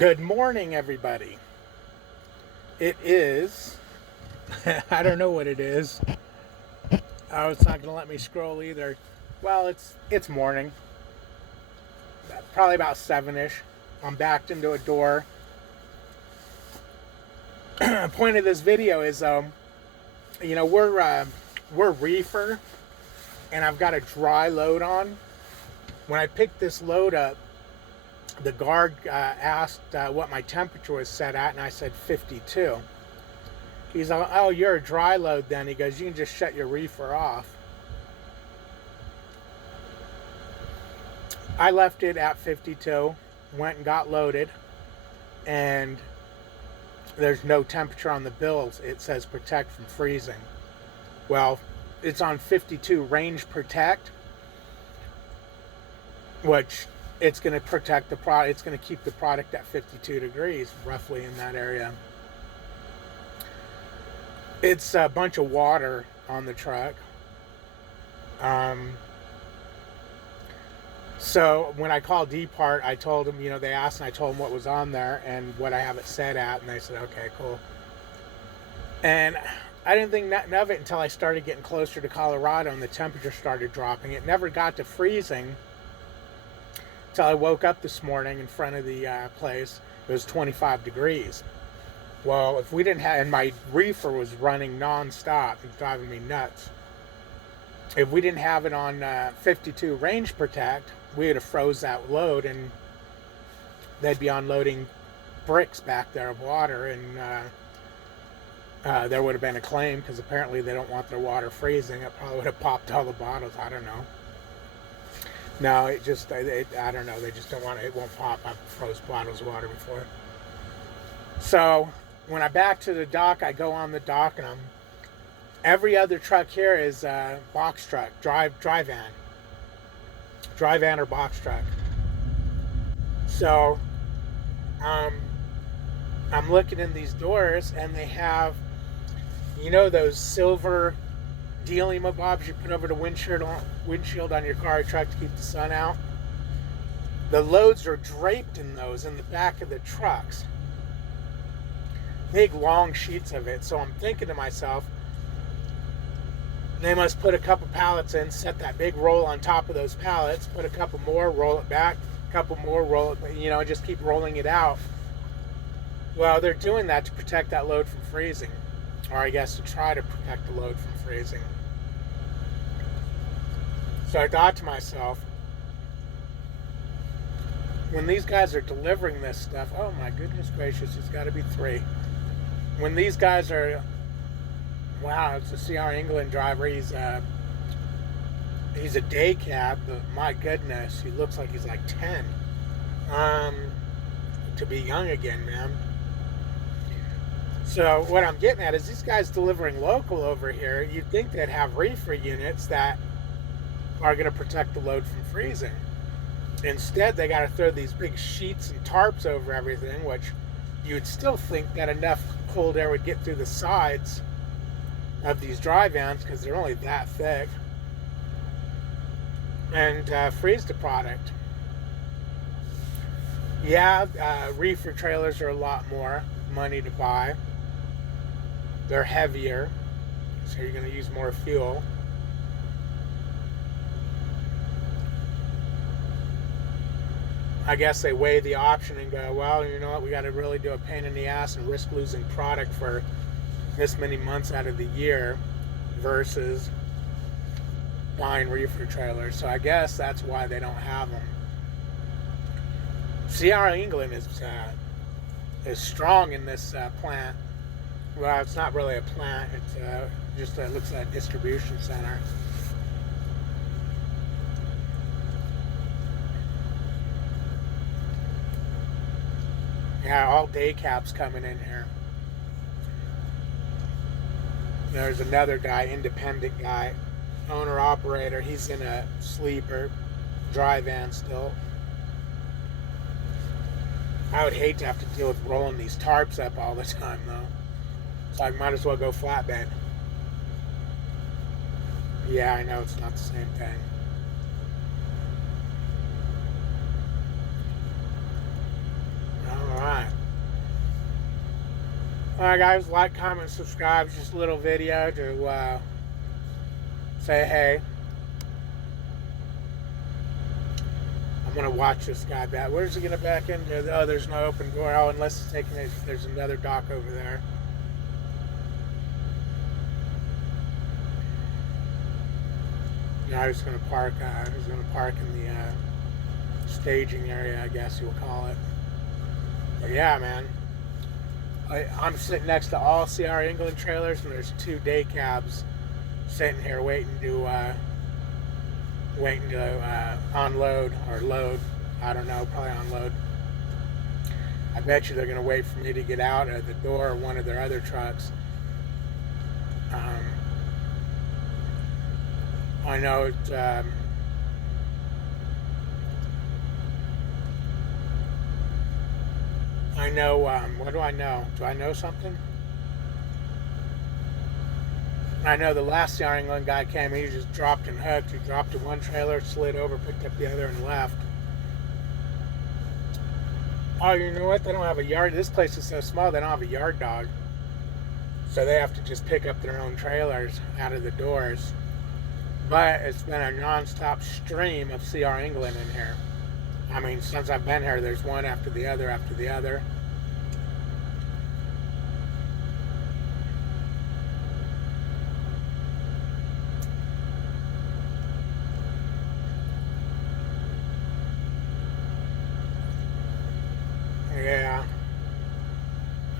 Good morning, everybody. It is, I don't know what it is. Oh, it's not going to let me scroll either. Well, it's morning, probably about 7-ish. I'm backed into a door. Point of this video is, we're reefer, and I've got a dry load on. When I picked this load up, the guard asked what my temperature was set at, and I said 52. He's like, oh, you're a dry load then. He goes, you can just shut your reefer off. I left it at 52, went and got loaded, and there's no temperature on the bills. It says protect from freezing. Well, it's on 52 range protect, which it's going to protect the product. It's going to keep the product at 52 degrees, roughly in that area. It's a bunch of water on the truck. So when I called Depart, I told them, they asked, and I told them what was on there and what I have it set at, and they said, okay, cool. And I didn't think nothing of it until I started getting closer to Colorado and the temperature started dropping. It never got to freezing until I woke up this morning in front of the place. It was 25 degrees. Well, if we didn't have, and my reefer was running nonstop and driving me nuts. If we didn't have it on 52 range protect, we would have froze that load, and they'd be unloading bricks back there of water, and there would have been a claim because apparently they don't want their water freezing. It probably would have popped all the bottles. I don't know. No, I don't know. They just don't want it. It won't pop. I've froze bottles of water before. So when I back to the dock, I go on the dock, and every other truck here is box truck, dry van or box truck. So I'm looking in these doors, and they have, those silver dealy-mabobs you put over the windshield on your car or truck to keep the sun out. The loads are draped in those in the back of the trucks. Big long sheets of it. So I'm thinking to myself, they must put a couple pallets in, set that big roll on top of those pallets, put a couple more, roll it back, a couple more, roll it, just keep rolling it out. Well, they're doing that to protect that load from freezing, or I guess to try to protect the load from freezing. So I thought to myself, when these guys are delivering this stuff, oh my goodness gracious, it's got to be 3. When these guys are, wow, it's a CR England driver. He's a day cab, but my goodness, he looks like he's like 10. To be young again, man. So what I'm getting at is these guys delivering local over here, you'd think they'd have reefer units that are going to protect the load from freezing. Instead, they got to throw these big sheets and tarps over everything, which you would still think that enough cold air would get through the sides of these dry vans because they're only that thick, and freeze the product. Yeah, reefer trailers are a lot more money to buy. They're heavier, so you're going to use more fuel. I guess they weigh the option and go, well, you know what, we got to really do a pain in the ass and risk losing product for this many months out of the year versus buying reefer trailers. So I guess that's why they don't have them. CR England is strong in this plant. Well, it's not really a plant. It's just looks like a distribution center. Yeah, all day cabs coming in here. There's another guy, independent guy, owner operator. He's in a sleeper, dry van still. I would hate to have to deal with rolling these tarps up all the time, though. So I might as well go flatbed. Yeah, I know it's not the same thing. All right. Alright guys, like, comment, subscribe. It's just a little video to say hey. I'm gonna watch this guy back. Where's he gonna back into? Oh, there's no open door. Oh, unless it's taking it. There's another dock over there. Now he's gonna park. He's gonna park in the staging area, I guess you'll call it. But yeah, man. I'm sitting next to all CR England trailers, and there's 2 day cabs sitting here waiting to unload or load. I don't know, probably unload. I bet you they're going to wait for me to get out at the door of one of their other trucks. I know it. I know. What do I know? Do I know something? I know the last CR England guy came, he just dropped and hooked. He dropped to one trailer, slid over, picked up the other, and left. Oh, you know what? They don't have a yard. This place is so small, they don't have a yard dog. So they have to just pick up their own trailers out of the doors. But it's been a non-stop stream of CR England in here. I mean, since I've been here, there's one after the other after the other. Yeah,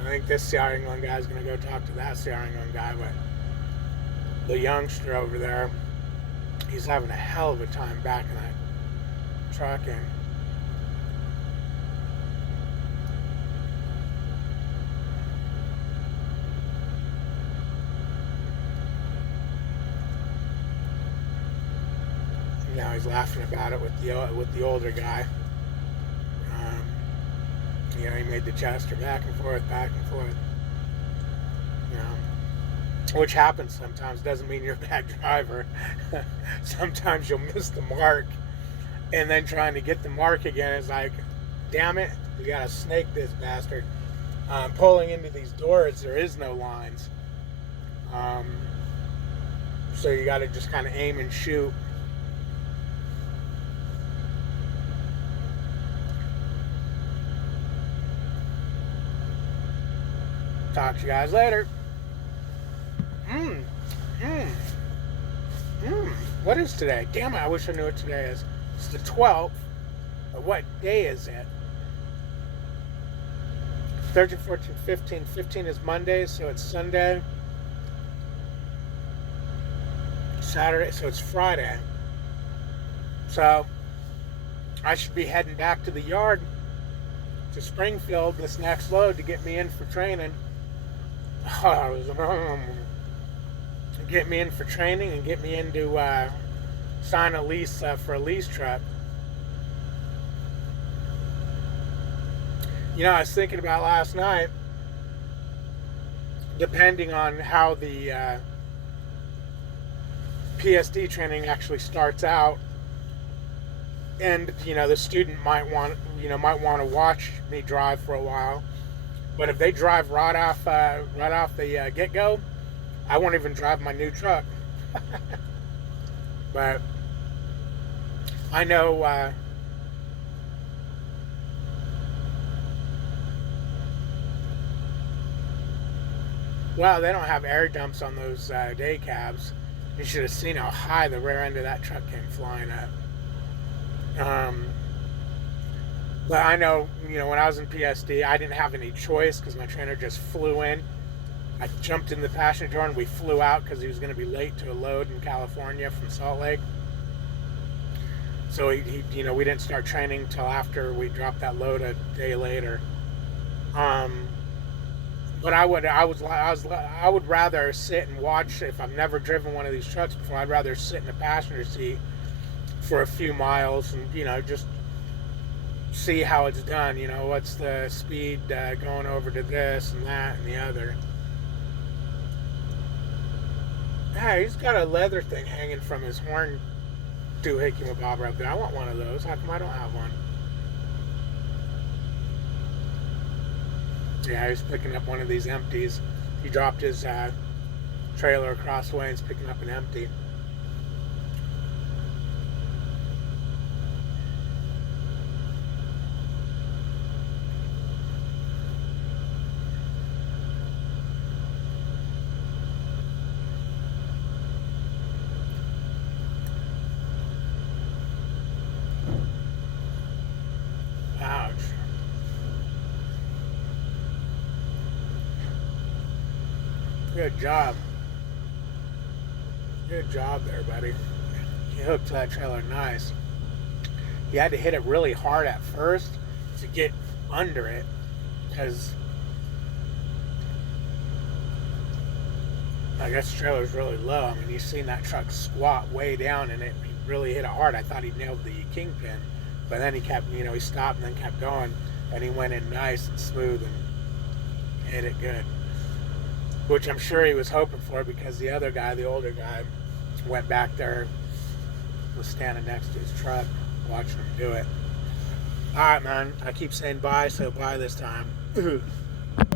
I think this CR England guy is going to go talk to that CR England guy, but the youngster over there, he's having a hell of a time backing that truck in. Now he's laughing about it with the older guy. You know, he made the gesture back and forth, back and forth. You know, which happens sometimes. Doesn't mean you're a bad driver. Sometimes you'll miss the mark, and then trying to get the mark again is like, damn it, we gotta snake this bastard. Pulling into these doors, there is no lines, so you gotta just kind of aim and shoot. Talk to you guys later. What is today? Damn it, I wish I knew what today is. It's the 12th. But what day is it? 13, 14, 15. 15 is Monday, so it's Sunday. Saturday, so it's Friday. So I should be heading back to the yard to Springfield this next load to get me in for training. Get me in for training and get me in to sign a lease for a lease truck. You know, I was thinking about last night, depending on how the PSD training actually starts out, and you know, the student might want to watch me drive for a while. But if they drive right off the get-go, I won't even drive my new truck. But I know well, they don't have air dumps on those day cabs. You should have seen how high the rear end of that truck came flying up. But I know, you know, when I was in PSD, I didn't have any choice because my trainer just flew in. I jumped in the passenger door and we flew out because he was going to be late to a load in California from Salt Lake. So he you know, we didn't start training until after we dropped that load a day later. But I would rather sit and watch. If I've never driven one of these trucks before, I'd rather sit in the passenger seat for a few miles and, you know, just see how it's done. You know, what's the speed going over to this and that and the other. Hey, he's got a leather thing hanging from his horn doohickey bobber up there. I want one of those. How come I don't have one? Yeah, he was picking up one of these empties. He dropped his trailer across the way and is picking up an empty. Ouch. Good job. Good job there, buddy. You hooked that trailer nice. You had to hit it really hard at first to get under it, because I guess the trailer's really low. I mean, you've seen that truck squat way down, and it really hit it hard. I thought he nailed the kingpin, but then he kept, he stopped and then kept going, and he went in nice and smooth and hit it good, which I'm sure he was hoping for, because the other guy, the older guy, went back there, was standing next to his truck, watching him do it. All right, man. I keep saying bye, so bye this time.